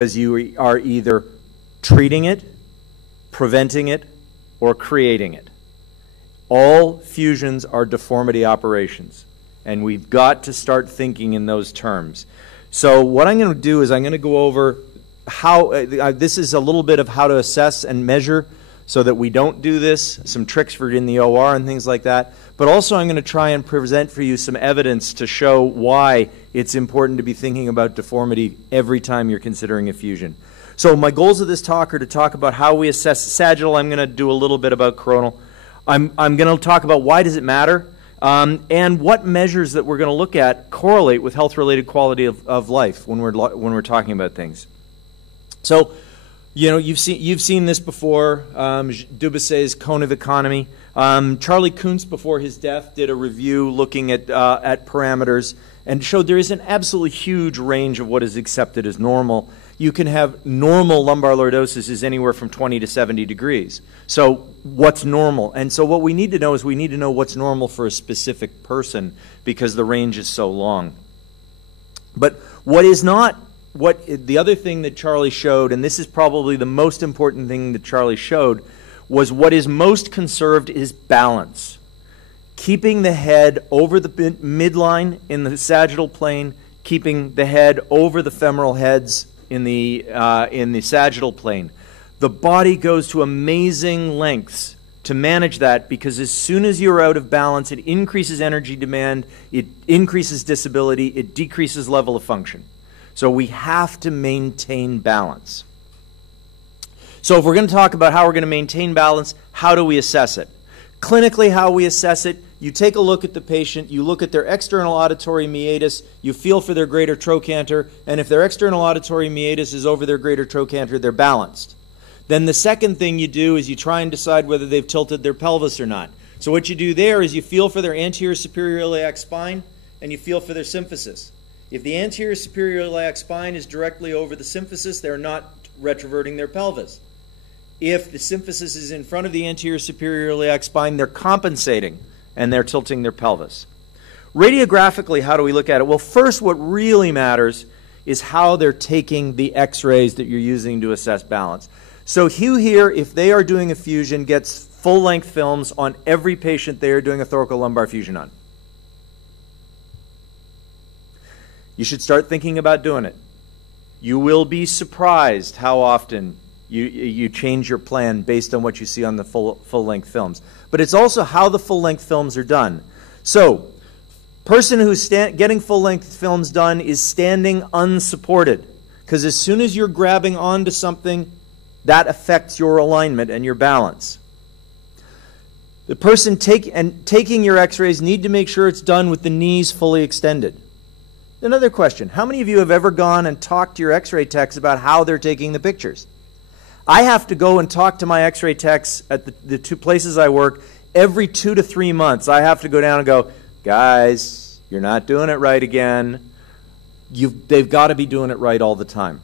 because you are either treating it, preventing it, or creating it. All fusions are deformity operations, and we've got to start thinking in those terms. So what I'm going to do is I'm going to go over how, this is a little bit of how to assess and measure so that we don't do this, some tricks for in the OR and things like that. But also I'm going to try and present for you some evidence to show why it's important to be thinking about deformity every time you're considering a fusion. So my goals of this talk are to talk about how we assess sagittal. I'm going to do a little bit about coronal. I'm going to talk about why does it matter, and what measures that we're going to look at correlate with health-related quality of life when we're talking about things. So, you know, you've seen this before. Dubusset's cone of economy. Charlie Kuntz, before his death, did a review looking at parameters and showed there is an absolutely huge range of what is accepted as normal. You can have normal lumbar lordosis is anywhere from 20 to 70 degrees. So what's normal? And so what we need to know is we need to know what's normal for a specific person because the range is so long. But what is not, the other thing that Charlie showed, and this is probably the most important thing that Charlie showed, was what is most conserved is balance. Keeping the head over the midline in the sagittal plane, keeping the head over the femoral heads in the sagittal plane. The body goes to amazing lengths to manage that because as soon as you're out of balance, it increases energy demand, it increases disability, it decreases level of function. So we have to maintain balance. So if we're going to talk about how we're going to maintain balance, how do we assess it? Clinically, how we assess it, you take a look at the patient, you look at their external auditory meatus, you feel for their greater trochanter, and if their external auditory meatus is over their greater trochanter, they're balanced. Then the second thing you do is you try and decide whether they've tilted their pelvis or not. So what you do there is you feel for their anterior superior iliac spine and you feel for their symphysis. If the anterior superior iliac spine is directly over the symphysis, they're not retroverting their pelvis. If the symphysis is in front of the anterior superior iliac spine, they're compensating and they're tilting their pelvis. Radiographically, how do we look at it? Well, first, what really matters is how they're taking the x-rays that you're using to assess balance. So Hugh here, if they are doing a fusion, gets full-length films on every patient they are doing a thoracolumbar fusion on. You should start thinking about doing it. You will be surprised how often you change your plan based on what you see on the full-length films. But it's also how the full-length films are done. So, person who's getting full-length films done is standing unsupported. Because as soon as you're grabbing onto something, that affects your alignment and your balance. The person taking your x-rays need to make sure it's done with the knees fully extended. Another question, how many of you have ever gone and talked to your x-ray techs about how they're taking the pictures? I have to go and talk to my x-ray techs at the two places I work every 2 to 3 months. I have to go down and go, guys, you're not doing it right again. They've got to be doing it right all the time.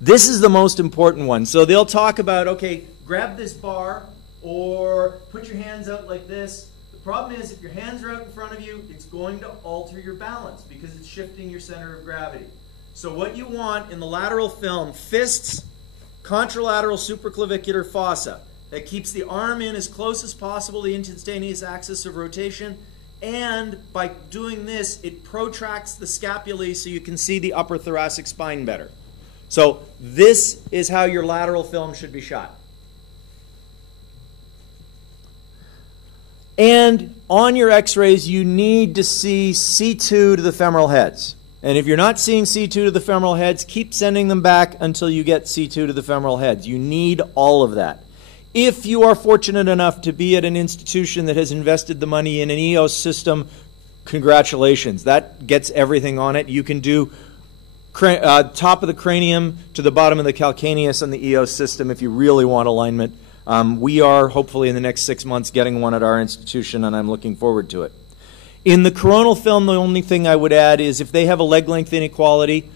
This is the most important one. So they'll talk about, okay, grab this bar or put your hands out like this. The problem is if your hands are out in front of you, it's going to alter your balance because it's shifting your center of gravity. So what you want in the lateral film, fists, contralateral supraclavicular fossa. That keeps the arm in as close as possible to the instantaneous axis of rotation, and by doing this, it protracts the scapulae so you can see the upper thoracic spine better. So this is how your lateral film should be shot. And on your x-rays, you need to see C2 to the femoral heads. And if you're not seeing C2 to the femoral heads, keep sending them back until you get C2 to the femoral heads. You need all of that. If you are fortunate enough to be at an institution that has invested the money in an EOS system, congratulations. That gets everything on it. You can do top of the cranium to the bottom of the calcaneus on the EOS system if you really want alignment. We are, hopefully in the next 6 months, getting one at our institution, and I'm looking forward to it. In the coronal film, the only thing I would add is if they have a leg length inequality,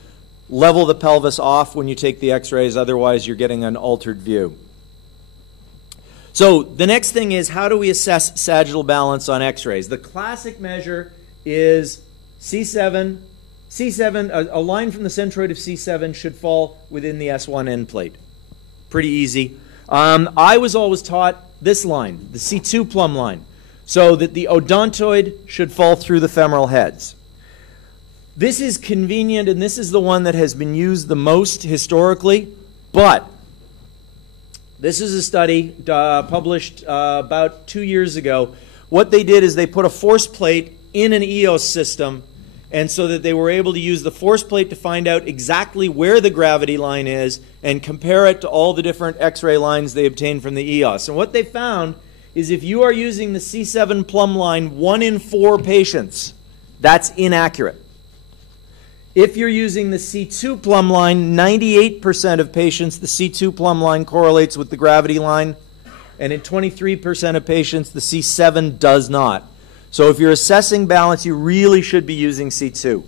level the pelvis off when you take the x-rays, otherwise you're getting an altered view. So the next thing is, how do we assess sagittal balance on x-rays? The classic measure is C7 C7, a line from the centroid of C7 should fall within the S1 end plate. Pretty easy. I was always taught this line, the C2 plumb line, so that the odontoid should fall through the femoral heads. This is convenient, and this is the one that has been used the most historically, but this is a study published about 2 years ago. What they did is they put a force plate in an EOS system, and so that they were able to use the force plate to find out exactly where the gravity line is and compare it to all the different X-ray lines they obtained from the EOS. And what they found is if you are using the C7 plumb line 1 in 4 patients, that's inaccurate. If you're using the C2 plumb line, 98% of patients, the C2 plumb line correlates with the gravity line, and in 23% of patients, the C7 does not. So if you're assessing balance, you really should be using C2.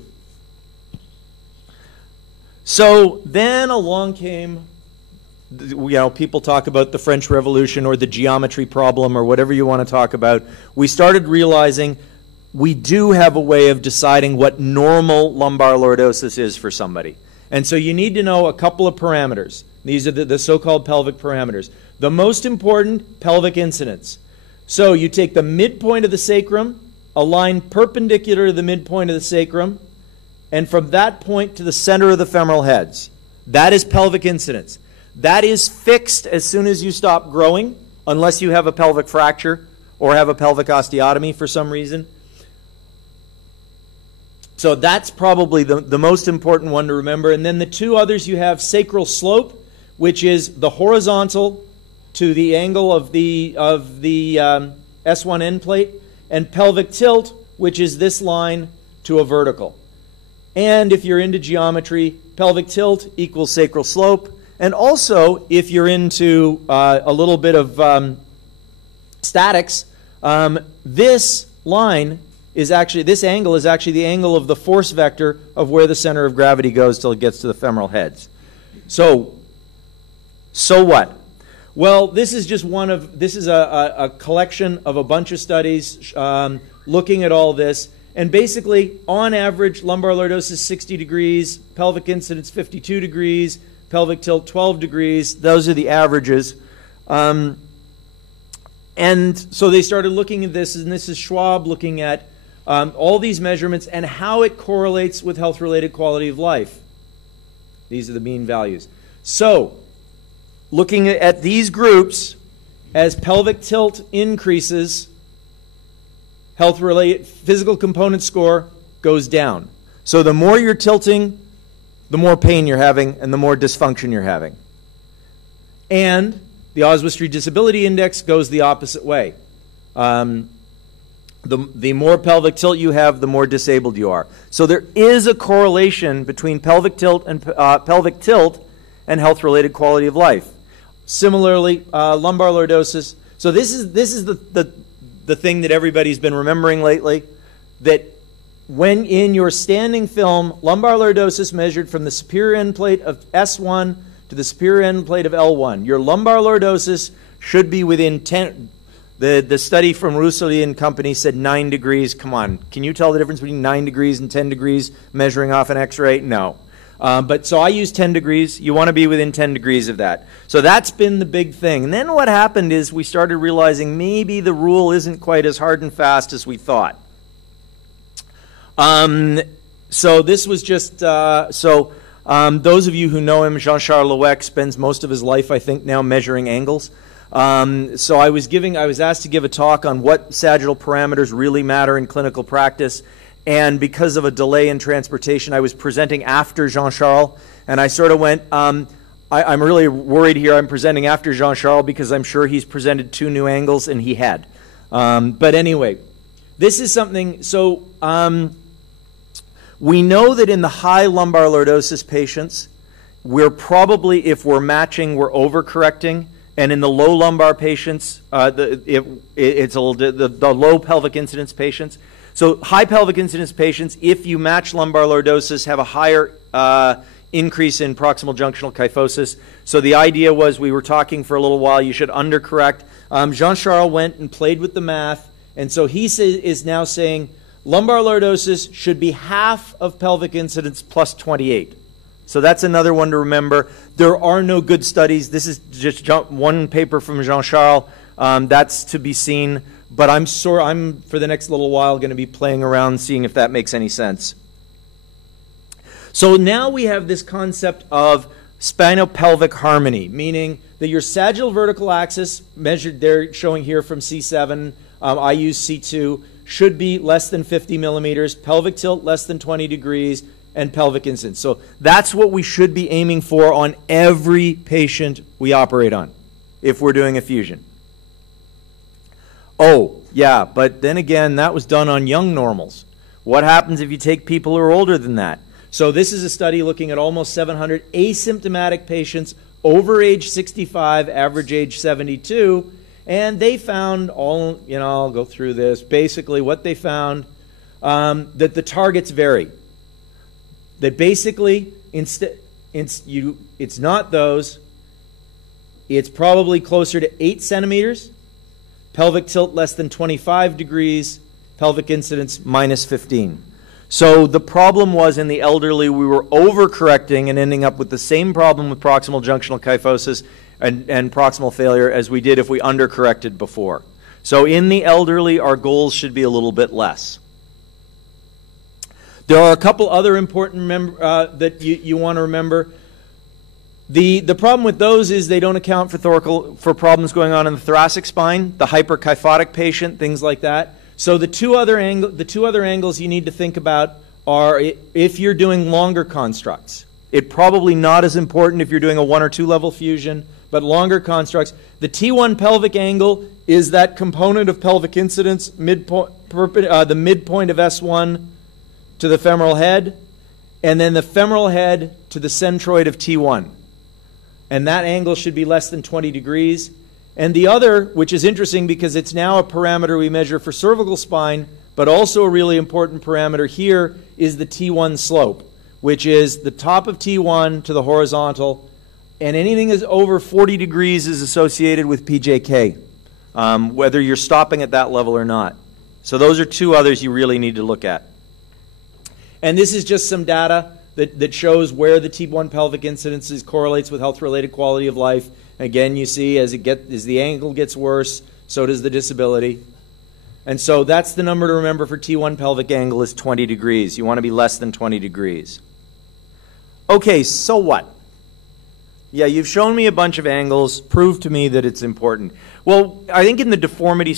So then along came, people talk about the French Revolution or the geometry problem or whatever you want to talk about. We started realizing we do have a way of deciding what normal lumbar lordosis is for somebody. And so you need to know a couple of parameters. These are the so-called pelvic parameters. The most important, pelvic incidence. So you take the midpoint of the sacrum, a line perpendicular to the midpoint of the sacrum, and from that point to the center of the femoral heads. That is pelvic incidence. That is fixed as soon as you stop growing, unless you have a pelvic fracture or have a pelvic osteotomy for some reason. So that's probably the most important one to remember. And then the two others, you have sacral slope, which is the horizontal to the angle of the S1 end plate, and pelvic tilt, which is this line to a vertical. And if you're into geometry, pelvic tilt equals sacral slope. And also, if you're into a little bit of statics, this line is actually, this angle is actually the angle of the force vector of where the center of gravity goes till it gets to the femoral heads. So what? Well, this is just this is a collection of a bunch of studies looking at all this. And basically, on average, lumbar lordosis 60 degrees, pelvic incidence 52 degrees, pelvic tilt 12 degrees. Those are the averages. And so they started looking at this, and this is Schwab looking at all these measurements and how it correlates with health-related quality of life. These are the mean values. So, looking at these groups, as pelvic tilt increases, health-related physical component score goes down. So the more you're tilting, the more pain you're having and the more dysfunction you're having. And the Oswestry Disability Index goes the opposite way. The more pelvic tilt you have, the more disabled you are. So there is a correlation between pelvic tilt and health-related quality of life. Similarly, lumbar lordosis. So this is the thing that everybody's been remembering lately, that when in your standing film, lumbar lordosis measured from the superior end plate of S1 to the superior end plate of L1. Your lumbar lordosis should be within 10. The study from Rousselier and company said 9 degrees. Come on, can you tell the difference between 9 degrees and 10 degrees measuring off an X-ray? No. But so I use 10 degrees. You want to be within 10 degrees of that. So that's been the big thing. And then what happened is we started realizing maybe the rule isn't quite as hard and fast as we thought. So this was just, those of you who know him, Jean-Charles Louek spends most of his life, I think, now measuring angles. So I was asked to give a talk on what sagittal parameters really matter in clinical practice. And because of a delay in transportation, I was presenting after Jean-Charles, and I sort of went, I'm really worried here I'm presenting after Jean-Charles because I'm sure he's presented 2 new angles, and he had. But anyway, this is something, so we know that in the high lumbar lordosis patients, we're probably, if we're matching, we're overcorrecting, and in the low lumbar patients, it's the low pelvic incidence patients. So high pelvic incidence patients, if you match lumbar lordosis, have a higher increase in proximal junctional kyphosis. So the idea was, we were talking for a little while, you should undercorrect. Jean-Charles went and played with the math, and so he is now saying, Lumbar lordosis should be half of pelvic incidence plus 28. So that's another one to remember. There are no good studies. This is just one paper from Jean-Charles. That's to be seen. But I'm for the next little while going to be playing around seeing if that makes any sense. So now we have this concept of spinopelvic harmony, meaning that your sagittal vertical axis, measured there, showing here from C7, I use C2, should be less than 50 millimeters, pelvic tilt less than 20 degrees, and pelvic incidence. So that's what we should be aiming for on every patient we operate on if we're doing a fusion. Oh, yeah, but then again, that was done on young normals. What happens if you take people who are older than that? So this is a study looking at almost 700 asymptomatic patients over age 65, average age 72, and they found I'll go through this. Basically, what they found, that the targets vary. That basically, it's not those. It's probably closer to 8 centimeters, pelvic tilt less than 25 degrees, pelvic incidence minus 15. So the problem was in the elderly, we were overcorrecting and ending up with the same problem with proximal junctional kyphosis and proximal failure as we did if we undercorrected before. So in the elderly, our goals should be a little bit less. There are a couple other important that you want to remember. The problem with those is they don't account for problems going on in the thoracic spine, the hyperkyphotic patient, things like that. So the two other angles you need to think about are if you're doing longer constructs. It's probably not as important if you're doing a 1 or 2 level fusion, but longer constructs. The T1 pelvic angle is that component of pelvic incidence, the midpoint of S1 to the femoral head, and then the femoral head to the centroid of T1. And that angle should be less than 20 degrees. And the other, which is interesting because it's now a parameter we measure for cervical spine, but also a really important parameter here, is the T1 slope, which is the top of T1 to the horizontal, and anything is over 40 degrees is associated with PJK, whether you're stopping at that level or not. So those are two others you really need to look at. And this is just some data that shows where the T1 pelvic incidences correlates with health-related quality of life. Again, you see as the angle gets worse, so does the disability. And so that's the number to remember for T1 pelvic angle is 20 degrees. You want to be less than 20 degrees. Okay, so what? Yeah, you've shown me a bunch of angles. Prove to me that it's important. Well, I think in the deformity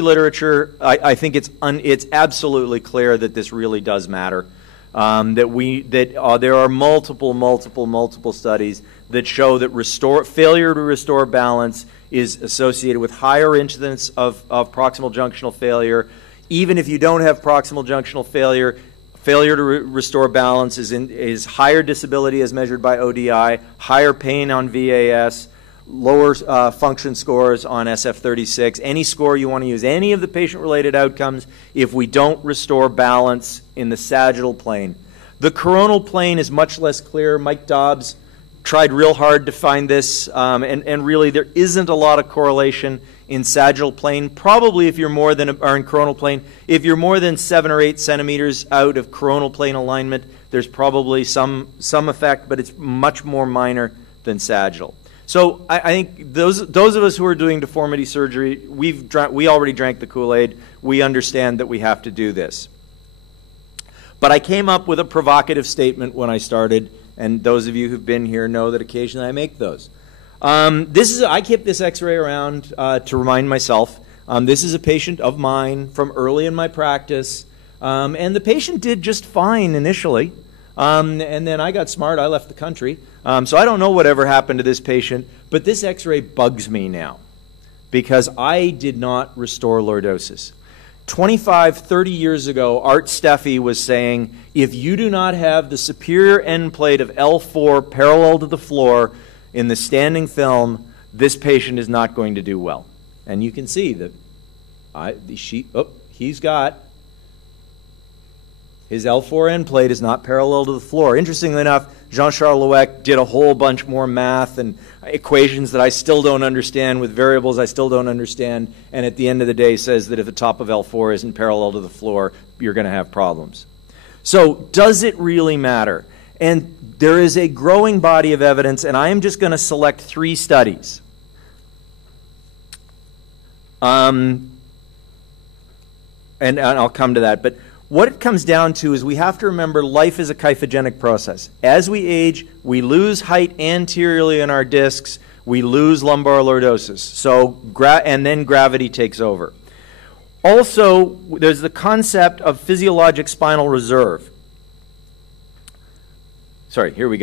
literature, I think it's absolutely clear that this really does matter. There are multiple studies that show that failure to restore balance is associated with higher incidence of proximal junctional failure. Even if you don't have proximal junctional failure, failure to restore balance is higher disability as measured by ODI, higher pain on VAS, lower function scores on SF36, any score you want to use, any of the patient-related outcomes if we don't restore balance in the sagittal plane. The coronal plane is much less clear. Mike Dobbs tried real hard to find this, and really there isn't a lot of correlation in sagittal plane. Probably if you're more than, or in coronal plane, if you're more than 7 or 8 centimeters out of coronal plane alignment, there's probably some effect, but it's much more minor than sagittal. So I think those of us who are doing deformity surgery, we already drank the Kool-Aid. We understand that we have to do this. But I came up with a provocative statement when I started, and those of you who've been here know that occasionally I make those. I kept this x-ray around to remind myself. This is a patient of mine from early in my practice, and the patient did just fine initially. And then I got smart, I left the country. So I don't know whatever happened to this patient, but this x-ray bugs me now because I did not restore lordosis. 25, 30 years ago, Art Steffi was saying, if you do not have the superior end plate of L4 parallel to the floor in the standing film, this patient is not going to do well. And you can see that he's got His L4 end plate is not parallel to the floor. Interestingly enough, Jean-Charles Louek did a whole bunch more math and equations that I still don't understand with variables I still don't understand, and at the end of the day says that if the top of L4 isn't parallel to the floor, you're going to have problems. So does it really matter? And there is a growing body of evidence, and I am just going to select 3 studies. And I'll come to that. But what it comes down to is we have to remember life is a kyphogenic process. As we age, we lose height anteriorly in our discs. We lose lumbar lordosis. So, and then gravity takes over. Also, there's the concept of physiologic spinal reserve. Sorry, here we go.